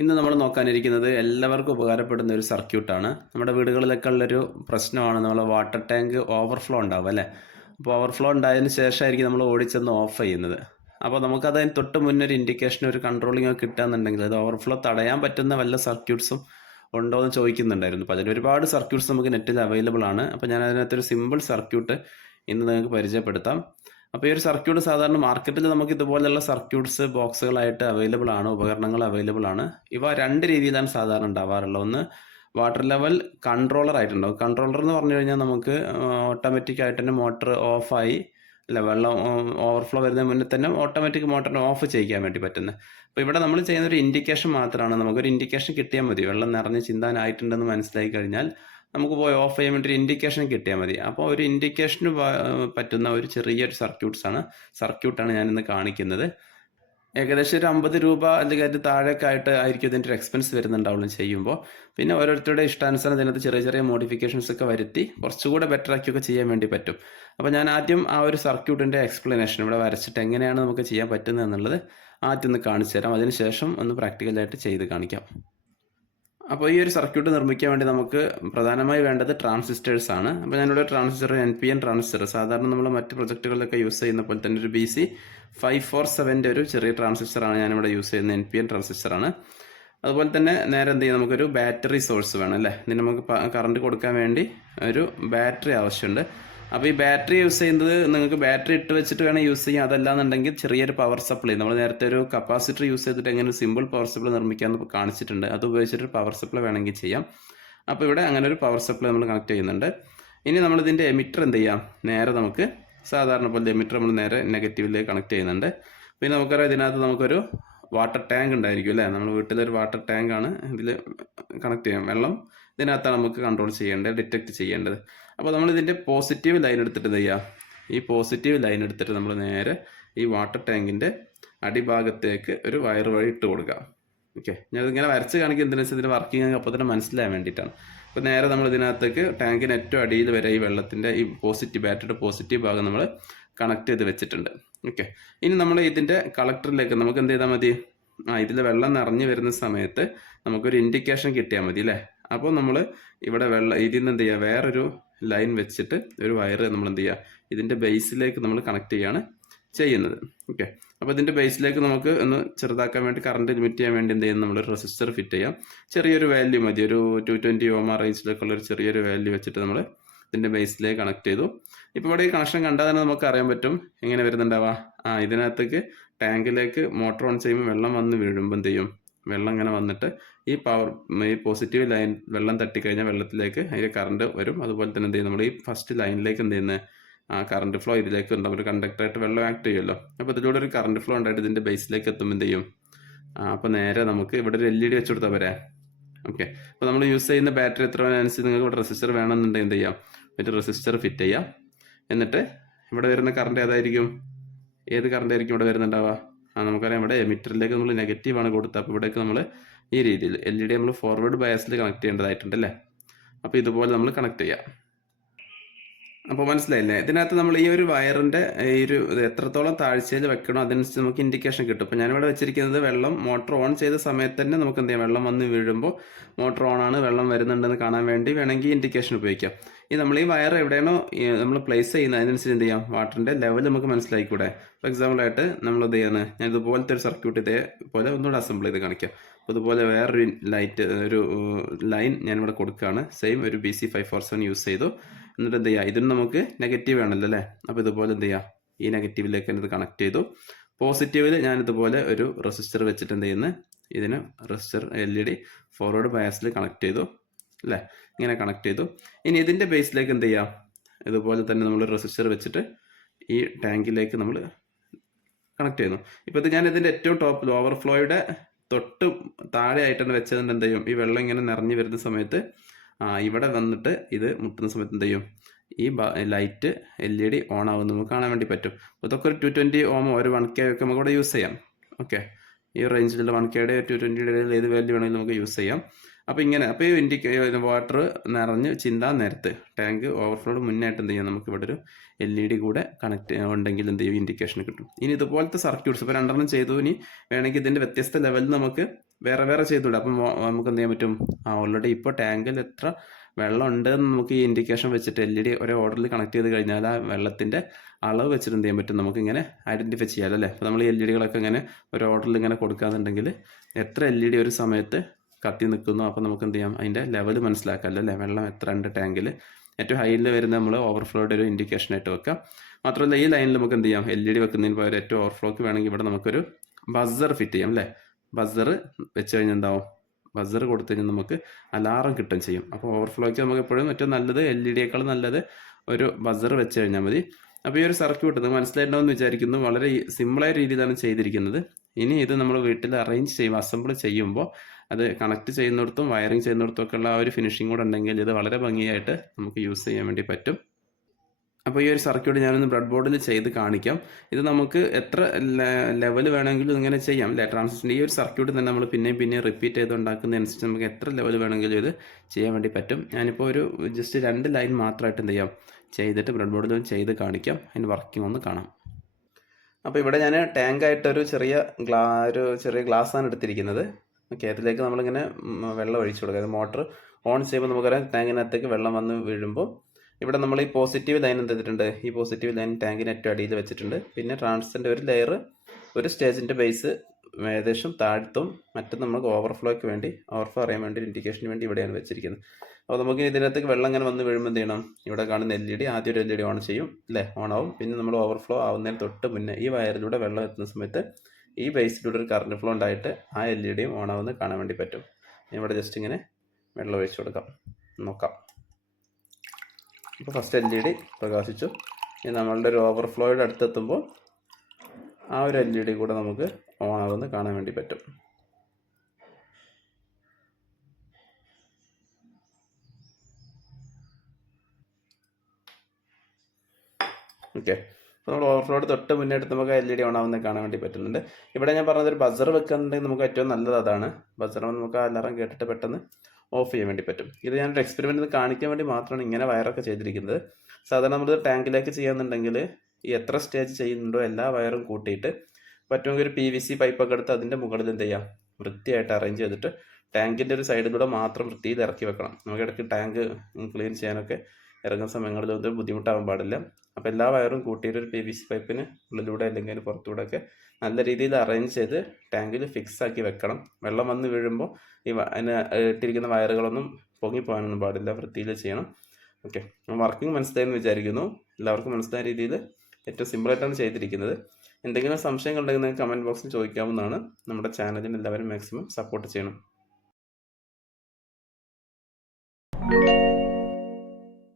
ഇന്ന് നമ്മൾ നോക്കാനിരിക്കുന്നത് എല്ലാവർക്കും ഉപകാരപ്പെടുന്ന ഒരു സർക്യൂട്ടാണ്. നമ്മുടെ വീടുകളിലൊക്കെ ഉള്ളൊരു പ്രശ്നമാണ് നമ്മളെ വാട്ടർ ടാങ്ക് ഓവർഫ്ലോ ഉണ്ടാവും അല്ലേ? അപ്പോൾ ഓവർഫ്ലോ ഉണ്ടായതിന് ശേഷമായിരിക്കും നമ്മൾ ഓടിച്ചെന്ന് ഓഫ് ചെയ്യുന്നത്. അപ്പോൾ നമുക്കതിന് തൊട്ട് മുന്നേ ഒരു ഇൻഡിക്കേഷൻ, ഒരു കൺട്രോളിംഗ് ഒക്കെ കിട്ടുകയെന്നുണ്ടെങ്കിൽ അത് ഓവർഫ്ലോ തടയാൻ പറ്റുന്ന വല്ല സർക്യൂട്ട്സും ഉണ്ടോ എന്ന് ചോദിക്കുന്നുണ്ടായിരുന്നു. അപ്പോൾ അതിലൊരുപാട് സർക്യൂട്ട്സ് നമുക്ക് നെറ്റിൽ അവൈലബിൾ ആണ്. അപ്പോൾ ഞാൻ അതിനകത്തൊരു സിമ്പിൾ സർക്യൂട്ട് ഇന്ന് നിങ്ങൾക്ക് പരിചയപ്പെടുത്താം. അപ്പോൾ ഈ ഒരു സർക്യൂട്ട് സാധാരണ മാർക്കറ്റിൽ നമുക്ക് ഇതുപോലെയുള്ള സർക്യൂട്ട്സ് ബോക്സുകളായിട്ട് അവൈലബിൾ ആണ്, ഉപകരണങ്ങൾ അവൈലബിൾ ആണ്. ഇവ രണ്ട് രീതിയിലാണ് സാധാരണ ഉണ്ടാവാറുള്ളത്. ഒന്ന് വാട്ടർ ലെവൽ കൺട്രോളർ ആയിട്ടുണ്ടാവും. കൺട്രോളർ എന്ന് പറഞ്ഞു കഴിഞ്ഞാൽ നമുക്ക് ഓട്ടോമാറ്റിക് ആയിട്ട് തന്നെ മോട്ടർ ഓഫായി, അല്ല വെള്ളം ഓവർഫ്ലോ വരുന്നതിന് മുന്നേ തന്നെ ഓട്ടോമാറ്റിക് മോട്ടറിനെ ഓഫ് ചെയ്യിക്കാൻ വേണ്ടി പറ്റുന്നത്. അപ്പോൾ ഇവിടെ നമ്മൾ ചെയ്യുന്ന ഒരു ഇൻഡിക്കേഷൻ മാത്രമാണ്. നമുക്കൊരു ഇൻഡിക്കേഷൻ കിട്ടിയാൽ മതി. വെള്ളം നിറഞ്ഞ് ചിന്താനായിട്ടുണ്ടെന്ന് മനസ്സിലായി കഴിഞ്ഞാൽ നമുക്ക് പോയി ഓഫ് ചെയ്യാൻ വേണ്ടി ഒരു ഇൻഡിക്കേഷൻ കിട്ടിയാൽ മതി. അപ്പോൾ ഒരു ഇൻഡിക്കേഷന് പറ്റുന്ന ഒരു ചെറിയൊരു സർക്യൂട്ടാണ് ഞാനിന്ന് കാണിക്കുന്നത്. ഏകദേശം ഒരു 50 രൂപ അല്ലെങ്കിൽ അതിന് താഴെയൊക്കെ ആയിട്ട് ആയിരിക്കും ഇതിൻ്റെ ഒരു എക്സ്പെൻസ് വരുന്നുണ്ടാവുള്ളൂ ചെയ്യുമ്പോൾ. പിന്നെ ഓരോരുത്തരുടെ ഇഷ്ടാനുസരണം ഇതിനകത്ത് ചെറിയ ചെറിയ മോഡിഫിക്കേഷൻസ് ഒക്കെ വരുത്തി കുറച്ചുകൂടെ ബെറ്റർ ആക്കിയൊക്കെ ചെയ്യാൻ വേണ്ടി പറ്റും. അപ്പോൾ ഞാൻ ആദ്യം ആ ഒരു സർക്യൂട്ടിൻ്റെ എക്സ്പ്ലനേഷൻ ഇവിടെ വരച്ചിട്ട് എങ്ങനെയാണ് നമുക്ക് ചെയ്യാൻ പറ്റുന്നത് എന്നുള്ളത് ആദ്യം ഒന്ന് കാണിച്ചു തരാം. അതിനുശേഷം ഒന്ന് പ്രാക്ടിക്കലായിട്ട് ചെയ്ത് കാണിക്കാം. അപ്പോൾ ഈ ഒരു സർക്യൂട്ട് നിർമ്മിക്കാൻ വേണ്ടി നമുക്ക് പ്രധാനമായി വേണ്ടത് ട്രാൻസിസ്റ്റേഴ്സ് ആണ്. അപ്പോൾ ഞാനിവിടെ ട്രാൻസിസ്റ്റർ NPN ട്രാൻസിസ്റ്റർ, സാധാരണ നമ്മൾ മറ്റ് പ്രൊജക്റ്റുകളിലൊക്കെ യൂസ് ചെയ്യുന്ന പോലെ തന്നെ ഒരു BC547 ഒരു ചെറിയ ട്രാൻസിസ്റ്ററാണ് ഞാനിവിടെ യൂസ് ചെയ്യുന്ന NPN ട്രാൻസിസ്റ്ററാണ്. അതുപോലെ തന്നെ നേരെ എന്ത് ചെയ്യും, നമുക്കൊരു ബാറ്ററി സോഴ്സ് വേണം അല്ലേ? ഇതിന് നമുക്ക് കറണ്ട് കൊടുക്കാൻ വേണ്ടി ഒരു ബാറ്ററി ആവശ്യമുണ്ട്. അപ്പോൾ ഈ ബാറ്ററി യൂസ് ചെയ്യുന്നത് നിങ്ങൾക്ക് ബാറ്ററി ഇട്ട് വെച്ചിട്ട് വേണം യൂസ് ചെയ്യാൻ. അതല്ലാന്നുണ്ടെങ്കിൽ ചെറിയൊരു പവർ സപ്ലൈ, നമ്മൾ നേരത്തെ ഒരു കപ്പാസിറ്റർ യൂസ് ചെയ്തിട്ട് എങ്ങനെ ഒരു സിമ്പിൾ പവർ സപ്ലൈ നിർമ്മിക്കാമെന്ന് കാണിച്ചിട്ടുണ്ട്. അത് ഉപയോഗിച്ചിട്ട് പവർ സപ്ലൈ വേണമെങ്കിൽ ചെയ്യാം. അപ്പോൾ ഇവിടെ അങ്ങനെ ഒരു പവർ സപ്ലൈ നമ്മൾ കണക്ട് ചെയ്യുന്നുണ്ട്. ഇനി നമ്മളിതിൻ്റെ എമിറ്റർ എന്ത് ചെയ്യാം, നേരെ നമുക്ക് സാധാരണ പോലെ എമിറ്റർ നമ്മൾ നേരെ നെഗറ്റീവിലേക്ക് കണക്ട് ചെയ്യുന്നുണ്ട്. പിന്നെ നമുക്കറിയാം ഇതിനകത്ത് നമുക്കൊരു വാട്ടർ ടാങ്ക് ഉണ്ടായിരിക്കും അല്ലേ? നമ്മൾ വീട്ടിലൊരു വാട്ടർ ടാങ്കാണ് ഇതിൽ കണക്ട് ചെയ്യാം. വെള്ളം ഇതിനകത്താണ് നമുക്ക് കൺട്രോൾ ചെയ്യേണ്ടത്, ഡിറ്റക്ട് ചെയ്യേണ്ടത്. അപ്പോൾ നമ്മൾ ഇതിൻ്റെ പോസിറ്റീവ് ലൈൻ എടുത്തിട്ട് എന്ത് ചെയ്യുക, ഈ പോസിറ്റീവ് ലൈൻ എടുത്തിട്ട് നമ്മൾ നേരെ ഈ വാട്ടർ ടാങ്കിൻ്റെ അടിഭാഗത്തേക്ക് ഒരു വയർ വഴി ഇട്ട് കൊടുക്കുക. ഓക്കെ, ഞാനിതിങ്ങനെ വരച്ച് കാണിക്കുക എന്തിനാ വെച്ചാൽ ഇതിൻ്റെ വർക്കിംഗ് അപ്പോൾ തന്നെ മനസ്സിലാൻ വേണ്ടിയിട്ടാണ്. അപ്പോൾ നേരെ നമ്മൾ ഇതിനകത്തേക്ക് ടാങ്കിന് ഏറ്റവും അടിയിൽ വരെ ഈ വെള്ളത്തിൻ്റെ ഈ ബാറ്ററിയുടെ പോസിറ്റീവ് ഭാഗം നമ്മൾ കണക്ട് ചെയ്ത് വെച്ചിട്ടുണ്ട്. ഓക്കെ, ഇനി നമ്മൾ ഇതിൻ്റെ കളക്ടറിലേക്ക് നമുക്ക് എന്ത് ചെയ്താൽ മതി, ഇതിൽ വെള്ളം നിറഞ്ഞു വരുന്ന സമയത്ത് നമുക്കൊരു ഇൻഡിക്കേഷൻ കിട്ടിയാൽ മതി അല്ലേ? അപ്പോൾ നമ്മൾ ഇവിടെ ഇതിൽ നിന്ന് എന്ത് ചെയ്യുക, വേറൊരു ലൈൻ വെച്ചിട്ട് ഒരു വയർ നമ്മൾ എന്ത് ചെയ്യുക, ഇതിൻ്റെ ബേസിലേക്ക് നമ്മൾ കണക്ട് ചെയ്യുകയാണ് ചെയ്യുന്നത്. ഓക്കെ, അപ്പോൾ ഇതിൻ്റെ ബേസിലേക്ക് നമുക്ക് ഒന്ന് ചെറുതാക്കാൻ വേണ്ടി, കറണ്ട് ലിമിറ്റ് ചെയ്യാൻ വേണ്ടി എന്ത് ചെയ്യുന്നത്, നമ്മളൊരു റെസിസ്റ്റർ ഫിറ്റ് ചെയ്യാം. ചെറിയൊരു വാല്യൂ മതി, ഒരു 220 ഓം റേഞ്ചിലേക്കുള്ള ഒരു ചെറിയൊരു വാല്യൂ വെച്ചിട്ട് നമ്മൾ ഇതിൻ്റെ ബേസിലേക്ക് കണക്ട് ചെയ്തു. ഇപ്പോൾ ഇവിടെ ഈ കണക്ഷൻ കണ്ടാൽ തന്നെ നമുക്ക് അറിയാൻ പറ്റും എങ്ങനെ വരുന്നുണ്ടാവുക. ഇതിനകത്തേക്ക് ടാങ്കിലേക്ക് മോട്ടോർ ഓൺ ചെയ്യുമ്പോൾ വെള്ളം വന്ന് വീഴുമ്പോൾ എന്ത് ചെയ്യും, വെള്ളം ഇങ്ങനെ വന്നിട്ട് ഈ പോസിറ്റീവ് ലൈൻ വെള്ളം തട്ടിക്കഴിഞ്ഞാൽ വെള്ളത്തിലേക്ക് അതിൻ്റെ കറണ്ട് വരും. അതുപോലെ തന്നെ എന്ത് ചെയ്യും, നമ്മൾ ഈ ഫസ്റ്റ് ലൈനിലേക്ക് എന്ത് ചെയ്യുന്നത്, കറണ്ട് ഫ്ലോ ഇതിലേക്ക് ഉണ്ടാവും. ഒരു കണ്ടക്ടറായിട്ട് വെള്ളം ആക്ട് ചെയ്യുമല്ലോ. അപ്പോൾ ഇതിലൂടെ ഒരു കറണ്ട് ഫ്ലോ ഉണ്ടായിട്ട് ഇതിൻ്റെ ബേസിലേക്ക് എത്തുമ്പോൾ എന്ത് ചെയ്യും, അപ്പോൾ നേരെ നമുക്ക് ഇവിടെ ഒരു LED വെച്ച് കൊടുത്താൽ പോരെ. ഓക്കെ, അപ്പോൾ നമ്മൾ യൂസ് ചെയ്യുന്ന ബാറ്ററി എത്ര അനുസരിച്ച് നിങ്ങൾക്ക് ഇവിടെ റെസിസ്റ്റർ വേണമെന്നുണ്ടെങ്കിൽ എന്ത് ചെയ്യാം, ഒരു റെസിസ്റ്റർ ഫിറ്റ് ചെയ്യാം. എന്നിട്ട് ഇവിടെ വരുന്ന കറണ്ട് ഏത് കറണ്ട് ആയിരിക്കും ഇവിടെ വരുന്നുണ്ടാവുക. നമുക്കറിയാം ഇവിടെ എമിറ്ററിലേക്ക് നമ്മൾ നെഗറ്റീവാണ് കൊടുത്തത്. അപ്പോൾ ഇവിടേക്ക് നമ്മൾ ഈ രീതിയിൽ LED നമ്മൾ ഫോർവേഡ് ബയസിൽ കണക്ട് ചെയ്യേണ്ടതായിട്ടുണ്ട് അല്ലേ? അപ്പോൾ ഇതുപോലെ നമ്മൾ കണക്ട് ചെയ്യാം. അപ്പോൾ മനസ്സിലായില്ലേ, ഇതിനകത്ത് നമ്മൾ ഈ ഒരു വയറിൻ്റെ ഈ ഒരു എത്രത്തോളം താഴ്ചയിൽ വെക്കണോ അതനുസരിച്ച് നമുക്ക് ഇൻഡിക്കേഷൻ കിട്ടും. ഇപ്പോൾ ഞാനിവിടെ വെച്ചിരിക്കുന്നത് വെള്ളം മോട്ടോർ ഓൺ ചെയ്ത സമയത്ത് തന്നെ നമുക്ക് എന്ത് ചെയ്യാം, വെള്ളം വന്ന് വീഴുമ്പോൾ മോട്ടോർ ഓൺ ആണ്, വെള്ളം വരുന്നുണ്ടെന്ന് കാണാൻ വേണ്ടി വേണമെങ്കിൽ ഇൻഡിക്കേഷൻ ഉപയോഗിക്കാം. നമ്മൾ ഈ വയർ എവിടെയാണോ നമ്മൾ പ്ലേസ് ചെയ്യുന്നത് അതിനനുസരിച്ച് എന്ത് ചെയ്യാം, വാട്ടറിൻ്റെ ലെവൽ നമുക്ക് മനസ്സിലാക്കിക്കൂടെ. ഫോർ എക്സാമ്പിളായിട്ട് നമ്മൾ എന്ത് ചെയ്യുന്നത്, ഞാൻ ഇതുപോലത്തെ ഒരു സർക്യൂട്ട് ഇതേപോലെ ഒന്നുകൂടെ അസംബിൾ ചെയ്ത് കാണിക്കാം. അപ്പോൾ ഇതുപോലെ വേറൊരു ഒരു ലൈൻ ഞാനിവിടെ കൊടുക്കുകയാണ്. സെയിം ഒരു BC547 യൂസ് ചെയ്തു. എന്നിട്ട് എന്ത് ചെയ്യുക, ഇതിന് നമുക്ക് നെഗറ്റീവ് ആണല്ലോ അല്ലേ? അപ്പോൾ ഇതുപോലെ എന്ത് ചെയ്യുക, ഈ നെഗറ്റീവിലേക്ക് ഇത് കണക്ട് ചെയ്തു. പോസിറ്റീവിൽ ഞാൻ ഇതുപോലെ ഒരു റെസിസ്റ്റർ വെച്ചിട്ട് എന്ത് ചെയ്യുന്നത്, ഇതിന് റെസിസ്റ്റർ LED ഫോർവേഡ് ബയാസിൽ കണക്ട് ചെയ്തു അല്ലേ? ഇങ്ങനെ കണക്ട് ചെയ്തു. ഇനി ഇതിൻ്റെ ബേസിലേക്ക് എന്ത് ചെയ്യാം, ഇതുപോലെ തന്നെ നമ്മൾ റെസിസ്റ്റർ വെച്ചിട്ട് ഈ ടാങ്കിലേക്ക് നമ്മൾ കണക്ട് ചെയ്യുന്നു. ഇപ്പോൾ ഇത് ഞാൻ ഇതിൻ്റെ ഏറ്റവും ടോപ്പിൽ ഓവർഫ്ലോയുടെ തൊട്ട് താഴെ ആയിട്ടാണ് വെച്ചതുകൊണ്ട് എന്ത് ചെയ്യും, ഈ വെള്ളം ഇങ്ങനെ നിറഞ്ഞു വരുന്ന സമയത്ത് ഇവിടെ വന്നിട്ട് ഇത് മുട്ടുന്ന സമയത്ത് എന്ത് ചെയ്യും, ഈ ലൈറ്റ് LED ഓൺ ആവുന്നത് നമുക്ക് കാണാൻ വേണ്ടി പറ്റും. ഇതൊക്കെ ഒരു 220 ഓമോ ഒരു 1K ഒക്കെ നമുക്ക് ഇവിടെ യൂസ് ചെയ്യാം. ഓക്കെ, ഈ റേഞ്ചിലുള്ള 1Kയുടെ 220യുടെ ഏത് വാല്യൂ വേണമെങ്കിലും നമുക്ക് യൂസ് ചെയ്യാം. അപ്പോൾ ഈ വാട്ടർ നിറഞ്ഞ് ചിന്താൻ നേരത്ത് ടാങ്ക് ഓവർഫ്ലോഡ് മുന്നായിട്ട് എന്ത് ചെയ്യാം, നമുക്ക് ഇവിടെ ഒരു LED കൂടെ കണക്ട് ഉണ്ടെങ്കിൽ എന്ത് ചെയ്യും, ഇൻഡിക്കേഷൻ കിട്ടും. ഇനി ഇതുപോലത്തെ സർക്യൂട്ട്സ് ഇപ്പോൾ 2 ചെയ്തു. ഇനി വേണമെങ്കിൽ ഇതിൻ്റെ വ്യത്യസ്ത ലെവലിൽ നമുക്ക് വേറെ വേറെ ചെയ്തുകൂടെ? അപ്പം നമുക്ക് എന്ത് ചെയ്യാൻ പറ്റും? ഓൾറെഡി ഇപ്പോൾ ടാങ്കിൽ എത്ര വെള്ളം ഉണ്ടെന്ന് നമുക്ക് ഈ ഇൻഡിക്കേഷൻ വെച്ചിട്ട് LED ഒരു ഓർഡറിൽ കണക്ട് ചെയ്ത് കഴിഞ്ഞാൽ ആ വെള്ളത്തിൻ്റെ അളവ് വെച്ചിട്ട് എന്ത് ചെയ്യാൻ പറ്റും? നമുക്കിങ്ങനെ ഐഡൻറ്റിഫൈ ചെയ്യാമല്ലോ അല്ലേ? അപ്പോൾ നമ്മൾ ഈ LEDകളൊക്കെ ഇങ്ങനെ ഒരു ഓർഡറിൽ ഇങ്ങനെ കൊടുക്കാന്നുണ്ടെങ്കിൽ എത്ര LED ഒരു സമയത്ത് കത്തി നിൽക്കുന്നു, അപ്പോൾ നമുക്ക് എന്ത് ചെയ്യാം? അതിൻ്റെ ലെവൽ മനസ്സിലാക്കാമല്ലോ അല്ലേ? വെള്ളം എത്ര ഉണ്ട് ടാങ്കിൽ. ഏറ്റവും ഹൈയിൽ വരുന്ന നമ്മൾ ഓവർഫ്ലോയുടെ ഒരു ഇൻഡിക്കേഷനായിട്ട് വെക്കാം. മാത്രമല്ല ഈ ലൈനിൽ നമുക്ക് എന്ത് ചെയ്യാം? LED വെക്കുന്നതിന് പകരം ഏറ്റവും ഓവർഫ്ലോക്ക് വേണമെങ്കിൽ ഇവിടെ നമുക്കൊരു ബസർ ഫിറ്റ് ചെയ്യാം അല്ലേ? ബസർ വെച്ച് കഴിഞ്ഞാൽ എന്താവും? ബസർ കൊടുത്തു കഴിഞ്ഞാൽ നമുക്ക് അലാറം കിട്ടുകയും ചെയ്യും. അപ്പോൾ ഓവർഫ്ലോയ്ക്ക് നമുക്ക് എപ്പോഴും ഏറ്റവും നല്ലത് LED നല്ലത് ഒരു ബസർ വെച്ച് കഴിഞ്ഞാൽ മതി. അപ്പോൾ ഈ ഒരു സർക്യൂട്ട് നിങ്ങൾക്ക് മനസ്സിലായിട്ടുണ്ടാവും എന്ന് വിചാരിക്കുന്നു. വളരെ സിമ്പിളായ രീതിയിലാണ് ചെയ്തിരിക്കുന്നത്. ഇനി ഇത് നമ്മൾ വീട്ടിൽ അറേഞ്ച് ചെയ്യുമ്പോൾ അസംബിൾ ചെയ്യുമ്പോൾ അത് കണക്ട് ചെയ്യുന്നിടത്തും വയറിങ് ചെയ്യുന്നിടത്തും ഒക്കെ ഉള്ള ആ ഒരു ഫിനിഷിംഗ് കൂടെ ഉണ്ടെങ്കിൽ ഇത് വളരെ ഭംഗിയായിട്ട് നമുക്ക് യൂസ് ചെയ്യാൻ വേണ്ടി പറ്റും. അപ്പോൾ ഈ ഒരു സർക്യൂട്ട് ഞാനൊന്ന് ബ്രെഡ് ബോർഡിൽ ചെയ്ത് കാണിക്കാം. ഇത് നമുക്ക് എത്ര ലെവൽ വേണമെങ്കിലും ഇങ്ങനെ ചെയ്യാം അല്ലേ? ട്രാൻസിസ്റ്ററിൻ്റെ ഈ ഒരു സർക്യൂട്ട് തന്നെ നമ്മൾ പിന്നെയും റിപ്പീറ്റ് ചെയ്ത് ഉണ്ടാക്കുന്നതനുസരിച്ച് നമുക്ക് എത്ര ലെവൽ വേണമെങ്കിലും ഇത് ചെയ്യാൻ വേണ്ടി പറ്റും. ഞാനിപ്പോൾ ഒരു ജസ്റ്റ് 2 ലൈൻ മാത്രമായിട്ട് എന്ത് ചെയ്യാം? ചെയ്തിട്ട് ബ്രെഡ് ബോർഡിൽ ചെയ്ത് കാണിക്കാം. അതിൻ്റെ വർക്കിംഗ് ഒന്ന് കാണാം. അപ്പോൾ ഇവിടെ ഞാൻ ടാങ്കായിട്ടൊരു ചെറിയ ഗ്ലാസ്സാണ് എടുത്തിരിക്കുന്നത്. ഓക്കെ, അതിലേക്ക് നമ്മളിങ്ങനെ വെള്ളം ഒഴിച്ചു കൊടുക്കുക. അത് മോട്ടർ ഓൺ ചെയ്യുമ്പോൾ നമുക്കറിയാം ടാങ്കിനകത്തേക്ക് വെള്ളം വന്ന് വീഴുമ്പോൾ ഇവിടെ നമ്മൾ ഈ പോസിറ്റീവ് ലൈൻ എന്ത് ചെയ്തിട്ടുണ്ട്? ഈ പോസിറ്റീവ് ലൈൻ ടാങ്കിന് ഏറ്റവും അടിയിൽ വെച്ചിട്ടുണ്ട്. പിന്നെ ട്രാൻസിസ്റ്ററിൻ്റെ ഒരു ലെയർ ഒരു സ്റ്റേജിൻ്റെ ബേസ് ഏകദേശം താഴ്ത്തും മറ്റും നമുക്ക് ഓവർഫ്ലോ അറിയാൻ വേണ്ടി ഇൻഡിക്കേഷന് വേണ്ടി ഇവിടെയാണ് വെച്ചിരിക്കുന്നത്. അപ്പോൾ നമുക്ക് ഇതിനകത്തേക്ക് വെള്ളം ഇങ്ങനെ വന്ന് വീഴുമ്പോൾ എന്ത് ചെയ്യണം? ഇവിടെ കാണുന്ന LED ആദ്യം ഒരു LED ഓൺ ചെയ്യും അല്ലേ? ഓൺ ആവും. പിന്നെ നമ്മൾ ഓവർഫ്ലോ ആവുന്നതിന് തൊട്ട് മുന്നേ ഈ വയറിലൂടെ വെള്ളം എത്തുന്ന സമയത്ത് ഈ ബേസിലൂടെ ഒരു കറണ്ട് ഫ്ലോ ഉണ്ടായിട്ട് ആ LEDയും ഓൺ ആവുന്നത് കാണാൻ വേണ്ടി പറ്റും. ഇവിടെ ജസ്റ്റ് ഇങ്ങനെ വെള്ളം ഒഴിച്ചു കൊടുക്കാം, നോക്കാം. ഇപ്പോൾ ഫസ്റ്റ് LED പ്രകാശിച്ചു. ഇനി നമ്മളുടെ ഒരു ഓവർഫ്ലോയുടെ അടുത്തെത്തുമ്പോൾ ആ ഒരു LED കൂടെ നമുക്ക് ഓൺ ആവുന്നത് കാണാൻ വേണ്ടി പറ്റും. ഓക്കെ, അപ്പോൾ നമ്മൾ ഓവർഫ്ലോയുടെ തൊട്ട് മുന്നേ എടുത്ത് നമുക്ക് LED ഓൺ ആവുന്നത് കാണാൻ വേണ്ടി പറ്റുന്നുണ്ട്. ഇവിടെ ഞാൻ പറഞ്ഞതൊരു ബസർ വെക്കുന്നുണ്ടെങ്കിൽ നമുക്ക് ഏറ്റവും നല്ലത് അതാണ്. ബസർ നമുക്ക് അലാറം കേട്ടിട്ട് പെട്ടെന്ന് ഓഫ് ചെയ്യാൻ വേണ്ടി പറ്റും. ഇത് ഞാനൊരു എക്സ്പെരിമെൻറ്റ് കാണിക്കാൻ വേണ്ടി മാത്രമാണ് ഇങ്ങനെ വയറൊക്കെ ചെയ്തിരിക്കുന്നത്. സാധാരണ നമ്മൾ ടാങ്കിലേക്ക് ചെയ്യാന്നുണ്ടെങ്കിൽ ഈ എത്ര സ്റ്റേജ് ചെയ്യുന്നുണ്ടോ എല്ലാ വയറും കൂട്ടിയിട്ട് പറ്റുമെങ്കിൽ ഒരു PVC പൈപ്പൊക്കെ എടുത്ത് അതിൻ്റെ മുകളിൽ എന്ത് ചെയ്യാം? വൃത്തിയായിട്ട് അറേഞ്ച് ചെയ്തിട്ട് ടാങ്കിൻ്റെ ഒരു സൈഡിലൂടെ മാത്രം വൃത്തിയിൽ ഇറക്കി വെക്കണം. നമുക്ക് ഇടയ്ക്ക് ടാങ്ക് ക്ലീൻ ചെയ്യാനൊക്കെ ഇറങ്ങുന്ന സമയങ്ങളിൽ ഒന്നും ബുദ്ധിമുട്ടാവാൻ പാടില്ല. അപ്പോൾ എല്ലാ വയറും കൂട്ടിയിട്ട് ഒരു PVC പൈപ്പിന് ഉള്ളിലൂടെ അല്ലെങ്കിൽ അതിന് പുറത്തൂടെ ഒക്കെ നല്ല രീതിയിൽ അറേഞ്ച് ചെയ്ത് ടാങ്കിൽ ഫിക്സ് ആക്കി വെക്കണം. വെള്ളം വന്ന് വീഴുമ്പോൾ അതിന് ഇട്ടിരിക്കുന്ന വയറുകളൊന്നും പൊങ്ങിപ്പോകാനൊന്നും പാടില്ല, വൃത്തിയിൽ ചെയ്യണം. ഓക്കെ, വർക്കിംഗ് മനസ്സിലായെന്ന് വിചാരിക്കുന്നു. എല്ലാവർക്കും മനസ്സിലായ രീതിയിൽ ഏറ്റവും സിമ്പിളായിട്ടാണ് ചെയ്തിരിക്കുന്നത്. എന്തെങ്കിലും സംശയങ്ങൾ ഉണ്ടെങ്കിൽ നിങ്ങൾക്ക് കമൻറ്റ് ബോക്സിൽ ചോദിക്കാവുന്നതാണ്. നമ്മുടെ ചാനലിന് എല്ലാവരും മാക്സിമം സപ്പോർട്ട് ചെയ്യണം.